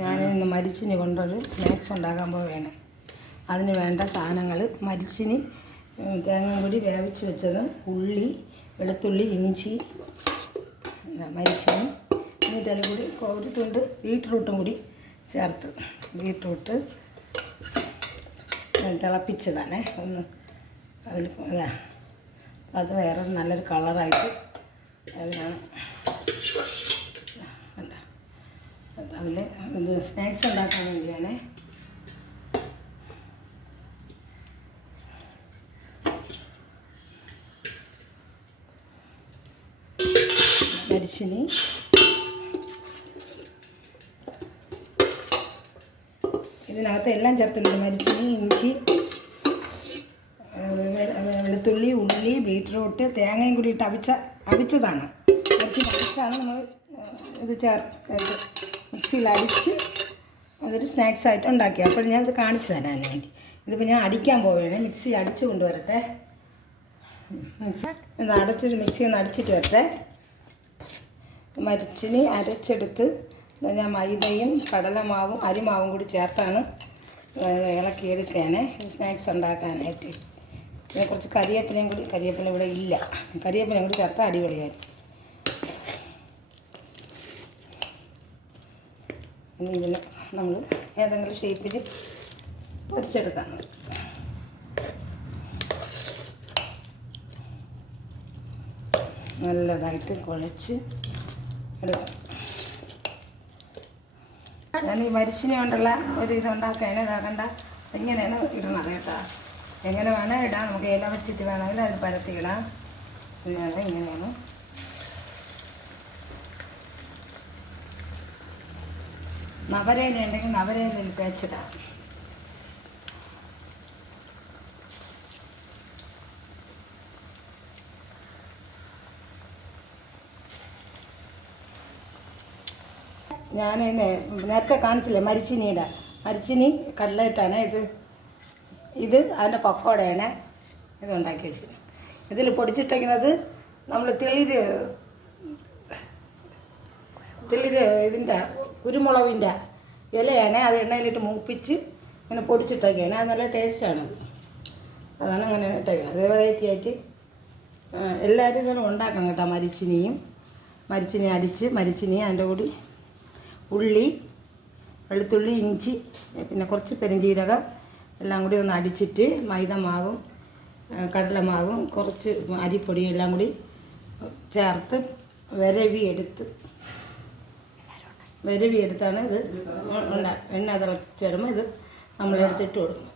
ഞാൻ ഇന്ന് മരിച്ചിനി കൊണ്ടൊരു സ്നാക്സ് ഉണ്ടാക്കാൻ പോവുകയാണ്. അതിന് വേണ്ട സാധനങ്ങൾ: മരിച്ചിനി, തേങ്ങാപ്പൊടി വേവിച്ച് വെച്ചതും, ഉള്ളി, വെളുത്തുള്ളി, ഇഞ്ചി, മരിച്ചിനി. എന്നിട്ട് അതിൽ കൂടി ഒരു തുണ്ട് ബീറ്റ്റൂട്ടും കൂടി ചേർത്ത്, ബീറ്റ്റൂട്ട് തിളപ്പിച്ചതാണ് ഒന്ന്. അതിൽ അത് വേറെ നല്ലൊരു കളറായിട്ട് അതിനാണ്. അതിൽ ഇത് സ്നാക്സ് ഉണ്ടാക്കാൻ വേണ്ടിയാണ്. മരിച്ചിനി, ഇതിനകത്ത് എല്ലാം ചേർത്തിട്ടുണ്ട്. മരിച്ചിനി, ഇഞ്ചി, വെളുത്തുള്ളി, ഉള്ളി, ബീറ്റ്റൂട്ട്, തേങ്ങയും കൂടി ഇട്ട് അവിച്ചതാണ്. അവിച്ചാണ് നമ്മൾ ഇത് മിക്സിയിൽ അടിച്ച് അതൊരു സ്നാക്സ് ആയിട്ട് ഉണ്ടാക്കി. അപ്പോൾ ഞാനത് കാണിച്ചു തരാൻ അതിന് വേണ്ടി. ഇതിപ്പോൾ ഞാൻ അടിക്കാൻ പോവുകയാണ്. മിക്സി അടിച്ച് കൊണ്ടുവരട്ടെ. ഇത് അടച്ചൊരു മിക്സിയിൽ നിന്ന് അടിച്ചിട്ട് വരട്ടെ. മരിച്ചിനി അരച്ചെടുത്ത് ഞാൻ മൈദയും കടലമാവും അരിമാവും കൂടി ചേർത്താണ് ഇളക്കിയെടുക്കുകയാണ് സ്നാക്സ് ഉണ്ടാക്കാനായിട്ട്. പിന്നെ കുറച്ച് കരിവേപ്പിലയും കൂടി, കരിവേപ്പില ഇവിടെ ഇല്ല, കരിവേപ്പിലയും കൂടി ചേർത്താൽ അടിപൊളിയായിരിക്കും. ഇനി ഇതിൽ നമ്മൾ ഏതെങ്കിലും ഷേപ്പിൽ പൊരിച്ചെടുക്കാൻ നല്ലതായിട്ട് കുഴച്ച് എടുക്കാം. ഞാൻ ഈ മരിച്ചിനി കൊണ്ടുള്ള ഒരു ഇതുണ്ടാക്കുകയാണ്. ഇതാകണ്ട ഇങ്ങനെയാണ് ഇടുന്നത് കേട്ടോ. എങ്ങനെ വേണം ഇടാം, നമുക്ക് ഇല വെച്ചിട്ട് വേണമെങ്കിൽ അത് പരത്തി ഇടാം. ഇങ്ങനെയാണ്. നവരയില ഉണ്ടെങ്കിൽ നവരയിലയിൽ തേച്ചിടാം. ഞാൻ നേരത്തെ കാണിച്ചില്ലേ മരിച്ചിനി കട്ലറ്റാണ് ഇത് അതിൻ്റെ പക്കോടയാണ് ഇത് ഉണ്ടാക്കി വെച്ചിരിക്കുന്നത്. ഇതിൽ പൊടിച്ചിട്ടിരിക്കുന്നത് നമ്മൾ തെളിര് ഇതിൻ്റെ കുരുമുളകിൻ്റെ ഇലയാണ്. അത് എണ്ണയിലിട്ട് മൂപ്പിച്ച് ഇങ്ങനെ പൊടിച്ചിട്ടൊക്കെയാണ്. അത് നല്ല ടേസ്റ്റാണത്. അതാണ് അങ്ങനെ ഇട്ടേക്കുന്നത്. അത് വെറൈറ്റി ആയിട്ട് എല്ലാവരും ഇങ്ങനെ ഉണ്ടാക്കണം കേട്ടോ. മരിച്ചിനി അടിച്ച് അതിൻ്റെ കൂടി ഉള്ളി, വെളുത്തുള്ളി, ഇഞ്ചി, പിന്നെ കുറച്ച് പെരുംജീരകം എല്ലാം കൂടി ഒന്ന് അടിച്ചിട്ട് മൈദമാവും കടലമാവും കുറച്ച് അരിപ്പൊടിയും എല്ലാം കൂടി ചേർത്ത് വിരവിയെടുത്താണ് ഇത് എണ്ണ തിളച്ച് വരുമ്പോൾ ഇത് നമ്മളെടുത്തിട്ട് കൊടുക്കും.